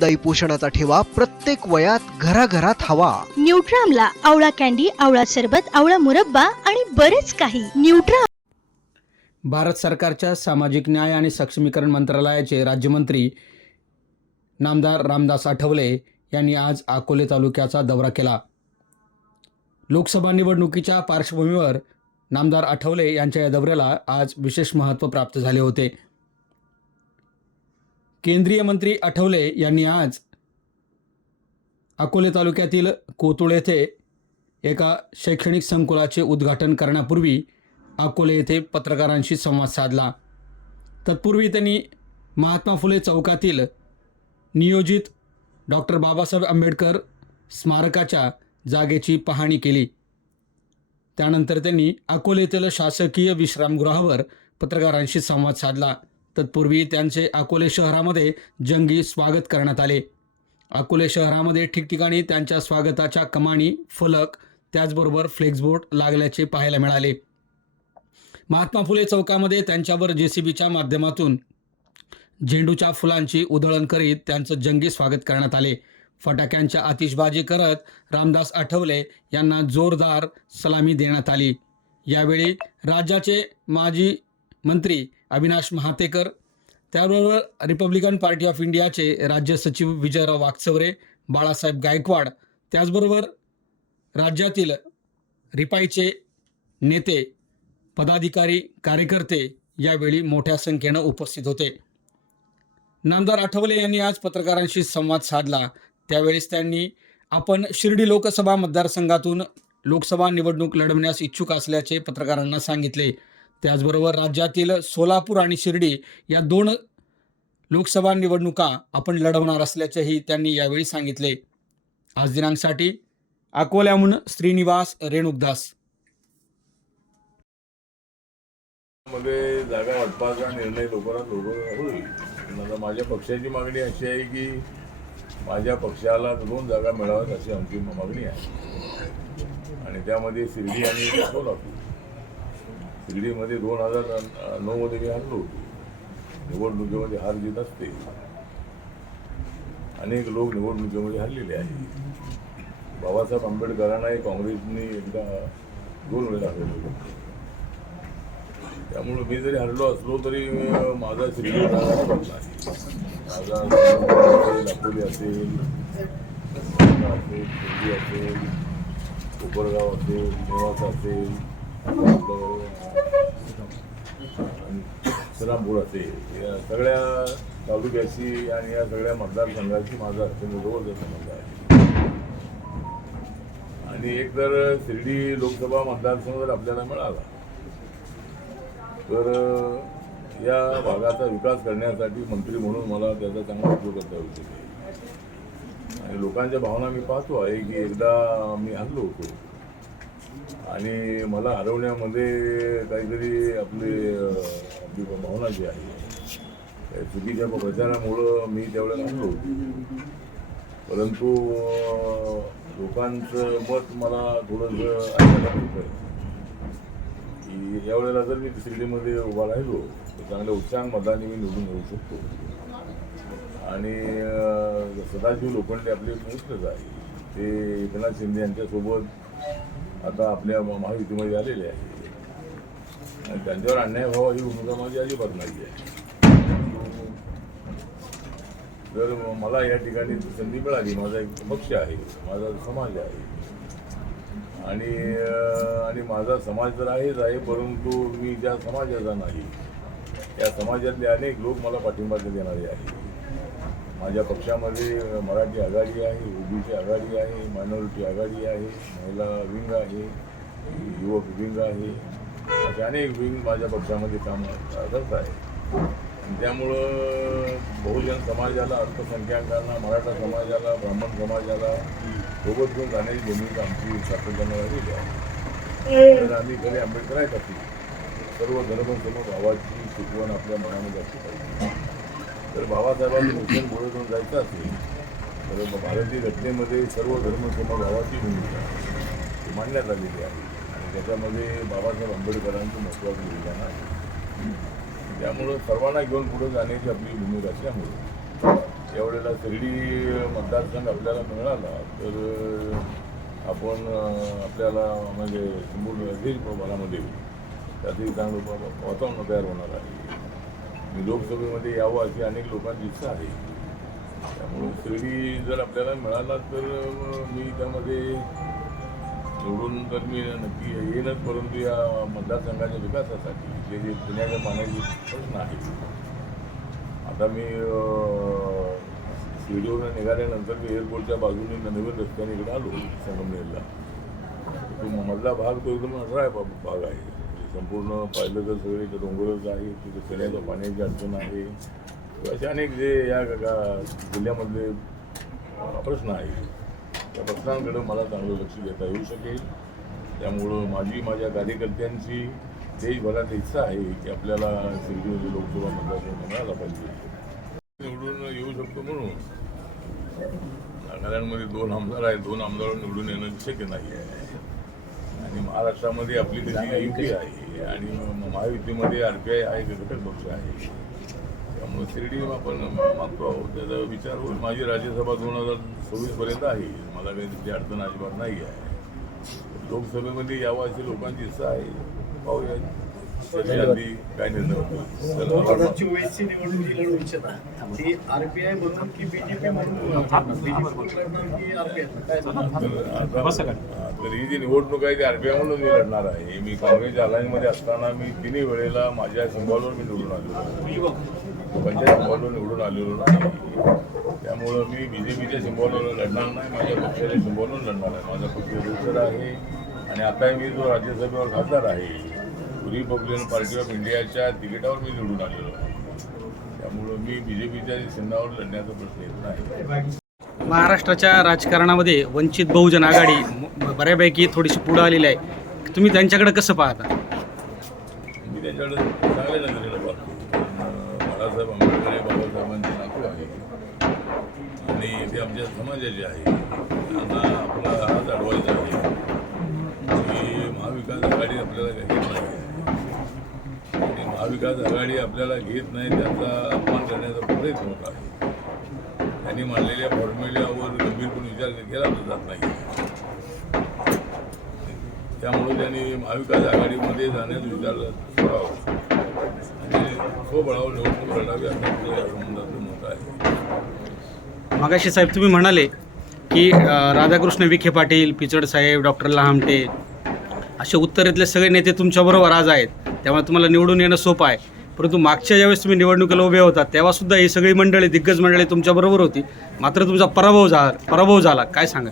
दाई पोषणाचा ठेवा प्रत्येक वयात घराघरात हवा. न्यूट्रामला आवळा कॅन्डी आवळा सरबत आवळा मुरब्बा आणि बरेच काही. न्यूट्राम भारत सरकारच्या सामाजिक न्याय आणि सक्षमीकरण मंत्रालयाचे राज्यमंत्री नामदार रामदास आठवले यांनी आज अकोले तालुक्याचा दौरा केला. लोकसभा निवडणुकीच्या पार्श्वभूमीवर नामदार आठवले यांच्या या दौऱ्याला आज विशेष महत्त्व प्राप्त झाले होते. केंद्रीय मंत्री आठवले यांनी आज अकोले तालुक्यातील कोतुळ येथे एका शैक्षणिक संकुलाचे उद्घाटन करण्यापूर्वी अकोले येथे पत्रकारांशी संवाद साधला. तत्पूर्वी त्यांनी महात्मा फुले चौकातील नियोजित डॉक्टर बाबासाहेब आंबेडकर स्मारकाच्या जागेची पाहणी केली. त्यानंतर त्यांनी अकोले येथील शासकीय विश्रामगृहावर पत्रकारांशी संवाद साधला. तत्पूर्वी त्यांचे अकोले शहरामध्ये जंगी स्वागत करण्यात आले. अकोले शहरामध्ये ठिकठिकाणी त्यांच्या स्वागताच्या कमानी फलक त्याचबरोबर फ्लेक्सबोर्ड लागल्याचे पाहायला मिळाले. महात्मा फुले चौकामध्ये त्यांच्यावर जे सी बीच्या माध्यमातून झेंडूच्या फुलांची उधळण करीत त्यांचं जंगी स्वागत करण्यात आले. फटाक्यांच्या आतिषबाजी करत रामदास आठवले यांना जोरदार सलामी देण्यात आली. यावेळी राज्याचे माजी मंत्री अविनाश महातेकर त्याबरोबर रिपब्लिकन पार्टी ऑफ इंडियाचे राज्य सचिव विजयराव वाकचवरे बाळासाहेब गायकवाड त्याचबरोबर राज्यातील रिपाईचे नेते पदाधिकारी कार्यकर्ते यावेळी मोठ्या संख्येनं उपस्थित होते. नामदार आठवले यांनी आज पत्रकारांशी संवाद साधला. त्यावेळेस त्यांनी आपण शिर्डी लोकसभा मतदारसंघातून लोकसभा निवडणूक लढवण्यास इच्छुक असल्याचे पत्रकारांना सांगितले. त्याचबरोबर राज्यातील सोलापूर आणि शिर्डी या दोन लोकसभा निवडणुका आपण लढवणार असल्याचेही त्यांनी यावेळी सांगितले. आज दिनांकसाठी अकोल्याहून श्रीनिवास रेणुकदास. मध्ये जागा वाटपाचा निर्णय लवकरात लवकर होईल. माझ्या पक्षाची मागणी अशी आहे की माझ्या पक्षाला दोन जागा मिळाव्यात अशी आमची मागणी आहे. आणि त्यामध्ये शिर्डी आणि सोलापूर. शिर्डीमध्ये दोन हजार नऊमध्ये मी हरलो होतो. निवडणुकीमध्ये हार जीत असते. अनेक लोक निवडणुकीमध्ये हरलेले आहेत. बाबासाहेब आंबेडकरांनाही काँग्रेसने एकदा दोन वेळा हरवलं त्यामुळं त्यामुळे मी जरी हरलो असलो तरी माझा श्रीगड माझा अकोली असेल असेल असेल कोपरगाव असेल निवास असेल आपलं, आणि या सगळ्या तालुक्याची आणि या सगळ्या मतदारसंघाची माझा अत्यंत जवळचा संबंध आहे. आणि एक तर शिर्डी लोकसभा मतदारसंघ जर आपल्याला मिळाला तर या भागाचा विकास करण्यासाठी मंत्री म्हणून मला त्याचा चांगला उपयोग करता येऊ शकेल. आणि लोकांच्या भावना मी पाहतो आहे की एकदा मी हल्लो होतो. आणि मला हरवण्यामध्ये काहीतरी आपली आपली भावना जी आहे त्या चुकीच्या प्रचारामुळं मी त्यावेळेला हरलो परंतु लोकांचं मत मला थोडंसं ऐकायला मिळतं की यावेळेला जर मी तिसरीमध्ये उभा राहिलो तर चांगल्या उत्साह मताने मी निवडून येऊ शकतो. आणि सदाशिव लोखंडे आपले मित्रच आहे ते एकनाथ शिंदे यांच्यासोबत आता आपल्या म- महायुतीमध्ये आलेले आहे. आणि त्यांच्यावर अन्याय व्हावा ही भूमिका माझी अजिबात नाही आहे जर मला या ठिकाणी संधी मिळाली. माझा एक पक्ष आहे. माझा समाज आहे. आणि आणि माझा समाज तर आहेच आहे परंतु मी ज्या समाजाचा नाही त्या समाजातले अनेक लोक मला पाठिंबा देणारे आहेत. माझ्या पक्षामध्ये मराठी आघाडी आहे ओबीसी आघाडी आहे मायनॉरिटी आघाडी आहे महिला विंग आहे युवक विंग आहे. असे अनेक विंग माझ्या पक्षामध्ये काम करत आहे त्यामुळं बहुजन समाजाला अल्पसंख्याकांना मराठा समाजाला ब्राह्मण समाजाला सोबत घेऊन जाण्याची भूमिका आमची सातत्यानं राहिलेली आहे. तर आम्ही खरे आंबेडकरांसाठी सर्व धर्मसमोर भावाची शिकवण आपल्या मनामध्ये असली पाहिजे. तर बाबासाहेबांनी मुस्लिम पुढे घेऊन जायचं असेल तर भारतीय घटनेमध्ये सर्व धर्म भावाची भूमिका मांडण्यात आलेली आहे. आणि त्याच्यामध्ये बाबासाहेब आंबेडकरांचं महत्त्वाचं योगदान आहे. त्यामुळं सर्वांना घेऊन पुढे जाण्याची आपली भूमिका असल्यामुळे यावेळेला शिर्डी मतदारसंघ आपल्याला मिळाला तर आपण आपल्याला म्हणजे संपूर्ण देश प्रमाणामध्ये त्यातही चांगलं वातावरण तयार होणार आहे. मी लोकसभेमध्ये यावं अशी अनेक लोकांची इच्छा आहे. त्यामुळं शिर्डी जर आपल्याला मिळाला तर मी त्यामध्ये निवडून तर मी नक्की येईनच परंतु या मतदारसंघाच्या विकासासाठी इथले जे पुण्याच्या पाण्याचे प्रश्न आहेत. आता मी शिर्डीवरून निघाल्यानंतर मी एअरपोर्टच्या बाजूने नवीन रस्त्याने इकडे आलो संगमनेरला. तो मधला भाग तो एकदम अठरा भाग आहे. संपूर्ण पाहिलं तर सगळे इथे डोंगरच आहे तिथे पिण्याच्या पाण्याची अडचण आहे. असे अनेक जे या जिल्ह्यामधले प्रश्न आहेत. त्या प्रश्नांकडे मला चांगलं लक्ष देता येऊ शकेल. त्यामुळं माझी माझ्या कार्यकर्त्यांची देशभरात इच्छा आहे की आपल्याला सिंधुदुर्ग लोकसभा मतदारसंघ मिळाला पाहिजे. निवडून येऊ शकतो म्हणून. नागालँडमध्ये दोन आमदार आहेत दोन आमदार निवडून येणं शक्य नाही आहे. आणि महाराष्ट्रामध्ये आपली तशी युती आहे आणि महायुतीमध्ये आर पी आय आहे घटक पक्ष आहे. त्यामुळे शिर्डी आपण मागतो आहोत. त्याचा विचार होईल. माझी राज्यसभा दोन हजार सव्वीसपर्यंत आहे. मला काही तिची अडचण अजिबात नाही आहे. लोकसभेमध्ये यावं अशी लोकांची इच्छा आहे. पाहूया. आधी काय निर्णय होतो? दोन हजार चोवीसची निवडणूक जी लढू इच्छिता ती आरपीआय म्हणून की बीजेपी म्हणून बीजेपी लढणार की आरपीआय काय सांगणार? तर आता हा, तर जी निवडणूक आहे ती आरपीआय म्हणून मी लढणार आहे. मी काँग्रेसच्या अलायन्समध्ये असताना मी तिन्ही वेळेला माझ्या सिंबॉलवर मी निवडून आलेलो पंचायत सिंबॉलवर निवडून आलेलो नाही. त्यामुळं मी बी जे पीच्या सिंबॉलवर लढणार नाही माझ्या पक्षाच्या सिंबॉलवर लढणार आहे माझा पक्ष दुसर आहे आणि आता मी जो राज्यसभेवर खासदार आहे रिपब्लिकन पार्टी ऑफ इंडियाच्या तिकिटावर मी निवडून आलेलो आहे. त्यामुळं मी बी जे पीच्या चिन्हावर लढण्याचा प्रश्न येत नाही. महाराष्ट्राच्या राजकारणामध्ये वंचित बहुजन आघाडी बऱ्यापैकी थोडीशी पुढं आलेली आहे. तुम्ही त्यांच्याकडे कसं पाहता? मी त्याच्याकडे चांगल्या नजरेनं बघतो अं, बाळासाहेब आंबेडकर हे बाबासाहेबांचे नातू आहे आणि ते आमच्या समाजाचे आहे त्यांना आपला हात अडवायचा आहे की महाविकास आघाडी आपल्याला घेत नाही विकास आघाडी आपल्याला घेत नाही त्याचा अपमान करण्याचा प्रयत्न होत आहे त्यांनी मांडलेल्या फॉर्म्युल्यावर गंभीरपणे विचार केला जात नाही. त्यामुळे त्यांनी महाविकास आघाडीमध्ये जाण्याचा विचार करावा आणि स्वबळावर निवडणूक लढावी असं आपलं या संबंधातलं मत आहे. मगाशी साहेब तुम्ही म्हणाले की राधाकृष्ण विखे पाटील पिचड साहेब डॉक्टर लहामटे असे उत्तरेतले सगळे नेते तुमच्याबरोबर आज आहेत. त्यामुळे तुम्हाला निवडून येणं सोपं आहे. परंतु मागच्या ज्यावेळेस तुम्ही निवडणुकीला उभे होता तेव्हा सुद्धा ही सगळी मंडळी दिग्गज मंडळी तुमच्याबरोबर होती. मात्र तुमचा पराभव झाला पराभव झाला. काय सांगा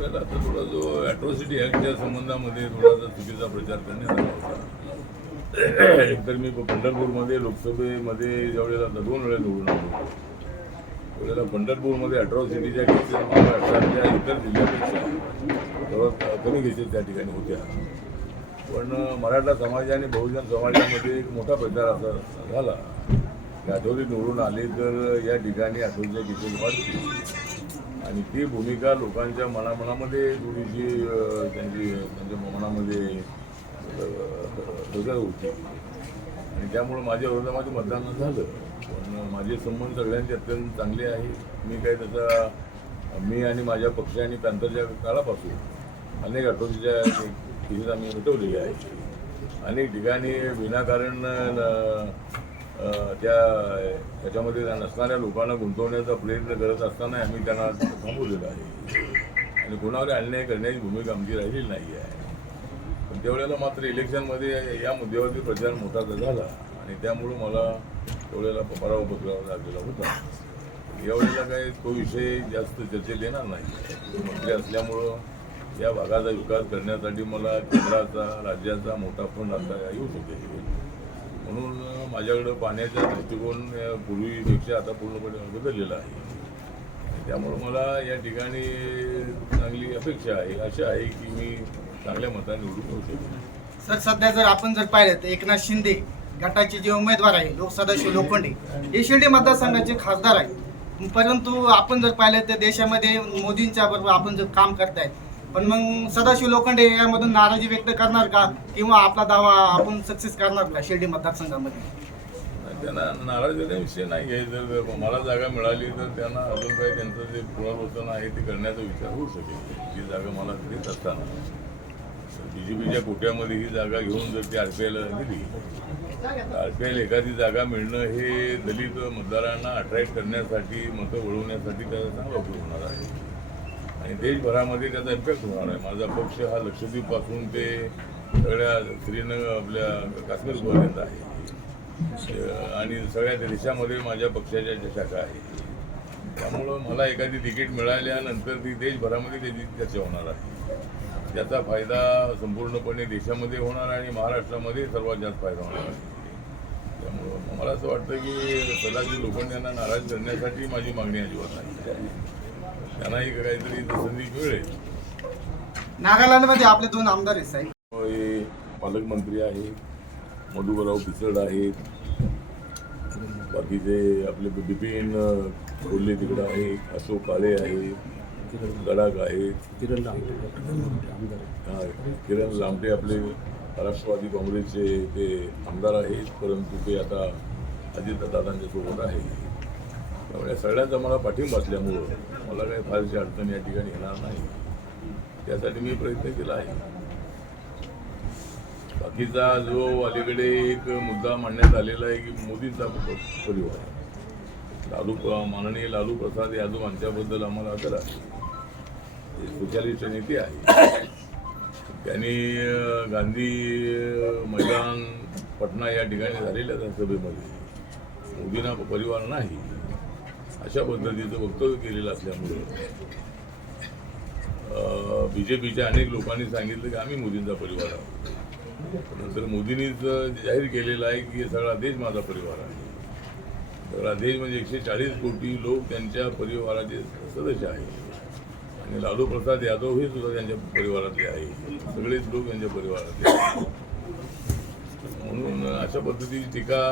आता थोडा जो ॲट्रॉसिटी ॲक्टच्या संबंधामध्ये थोडासा चुकीचा प्रचार करण्यात आला होता. एकतर मी पंढरपूरमध्ये लोकसभेमध्ये ज्यावेळेला आता दोन वेळा निवडून आलो त्यावेळेला पंढरपूरमध्ये अट्रॉसिटीच्या केसेस महाराष्ट्राच्या इतर जिल्ह्यापेक्षा सर्वात कमी केसेस त्या ठिकाणी होत्या. पण मराठा समाज आणि बहुजन समाजामध्ये एक मोठा प्रचार असा झाला. की आठवडी निवडून आले तर या ठिकाणी आठवडीच्या किशोर वाढतील आणि ती भूमिका लोकांच्या मनामनामध्ये थोडीशी त्यांची त्यांच्या मनामध्ये बदल होती. आणि त्यामुळं माझ्या विरोधामध्ये मतदान झालं. पण माझे संबंध सगळ्यांचे अत्यंत चांगले आहे. मी काय त्याचा मी आणि माझ्या पक्षाने आणि काळापासून अनेक आठवडीच्या केसेस आम्ही उठवलेली आहे. अनेक ठिकाणी विनाकारण त्या त्याच्यामध्ये नसणाऱ्या लोकांना गुंतवण्याचा प्रयत्न करत असताना आम्ही त्यांना थांबवलेलं आहे. आणि कोणावर अन्याय करण्याची भूमिका आमची राहिलेली नाही आहे. पण त्यावेळेला मात्र इलेक्शनमध्ये या मुद्द्यावरती प्रचार मोठा झाला. आणि त्यामुळं मला त्यावेळेला पराभव पत्रावर लागलेला होता. यावेळेला काय तो विषय जास्त चर्चेत येणार नाही. मंत्री असल्यामुळं या भागाचा विकास करण्यासाठी मला केंद्राचा राज्याचा मोठा फंड आता येऊ शकते. म्हणून माझ्याकडं पाण्याचा दृष्टिकोन पूर्वीपेक्षा आता पूर्णपणे बदललेला आहे. त्यामुळं मला या ठिकाणी चांगली अपेक्षा आहे. आशा आहे की मी चांगल्या मताने निवडून येऊ शकतो. सर सध्या जर आपण जर पाहिलं तर एकनाथ शिंदे गटाचे जे उमेदवार आहे लोकसदस्य लोखंडे हे शिर्डी मतदारसंघाचे खासदार आहेत. परंतु आपण जर पाहिलं तर देशामध्ये मोदींच्या बरोबर आपण जर काम करतायत पण मग सदाशिव लोखंडे यामधून नाराजी व्यक्त करणार का? किंवा आपला दावा आपण सक्सेस करणार का शिर्डी मतदारसंघामध्ये? त्यांना नाराजी विषय नाही आहे जर मला जागा मिळाली तर त्यांना अजून काही त्यांचं जे पुनर्वसन आहे ते करण्याचा विचार होऊ शकेल. जी जागा मला देत असताना. बी जे पीच्या कोट्यामध्ये ही जागा घेऊन जर ती आर पी आयला दिली आर पी आयला एखादी जागा मिळणं हे दलित मतदारांना अट्रॅक्ट करण्यासाठी मतं वळवण्यासाठी त्याचा चांगला उपयोग होणार आहे. आणि देशभरामध्ये त्याचा इम्पॅक्ट होणार आहे. माझा पक्ष हा लक्षद्वीपपासून ते सगळ्या श्रीनगर आपल्या काश्मीरपर्यंत आहे. आणि सगळ्या देशामध्ये माझ्या पक्षाच्या ज्या शाखा आहे त्यामुळं मला एखादी तिकीट मिळाल्यानंतर ती देशभरामध्ये त्याची चर्चा होणार आहे. त्याचा फायदा संपूर्णपणे देशामध्ये होणार आणि महाराष्ट्रामध्ये सर्वात जास्त फायदा होणार आहे. त्यामुळं मला असं वाटतं की सदाजी लोखंड यांना नाराज करण्यासाठी माझी मागणी अजिबात नाही. त्यांनाही काहीतरी संधी मिळेल. नागालँडमध्ये आपले दोन आमदार आहेत साहेब हे पालकमंत्री आहे मधुकरराव पिचड आहेत. बाकीचे आपले बिपिन कोल्हे तिकडं आहे अशोक काळे आहे गडाख आहेत. हा, किरण लामटे आपले राष्ट्रवादी काँग्रेसचे ते आमदार आहेत परंतु ते आता अजितदादांच्या सोबत आहे त्यामुळे सगळ्यांचा मला पाठिंबा असल्यामुळं मला काही फारशी अडचण या ठिकाणी येणार नाही. त्यासाठी मी प्रयत्न केला आहे. बाकीचा जो अलीकडे एक मुद्दा मांडण्यात आलेला आहे की मोदींचा परिवार. लालू माननीय लालू प्रसाद यादव यांच्याबद्दल आम्हाला आदर आहे. सोशालिस्ट नेते आहे त्यांनी गांधी मैदान पटना या ठिकाणी झालेल्या त्या सभेमध्ये मोदींना परिवार नाही. अशा पद्धतीचं वक्तव्य केलेलं असल्यामुळे बी जे पीच्या अनेक लोकांनी सांगितलं की आम्ही मोदींचा परिवार आहोत. नंतर मोदींनीच जाहीर केलेलं आहे की सगळा देश माझा परिवार आहे. सगळा देश म्हणजे एकशे चाळीस कोटी लोक त्यांच्या परिवाराचे सदस्य आहेत. आणि लालू प्रसाद यादव हे सुद्धा त्यांच्या परिवारातले आहे सगळेच लोक त्यांच्या परिवारातले आहेत. म्हणून अशा पद्धतीची टीका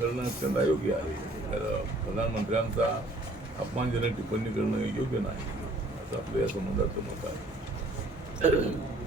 करणं अत्यंत अयोग्य आहे. तर प्रधानमंत्र्यांचा अपमानजनक टिप्पणी करणं योग्य नाही. असं आपलं या संबंधाचं मत आहे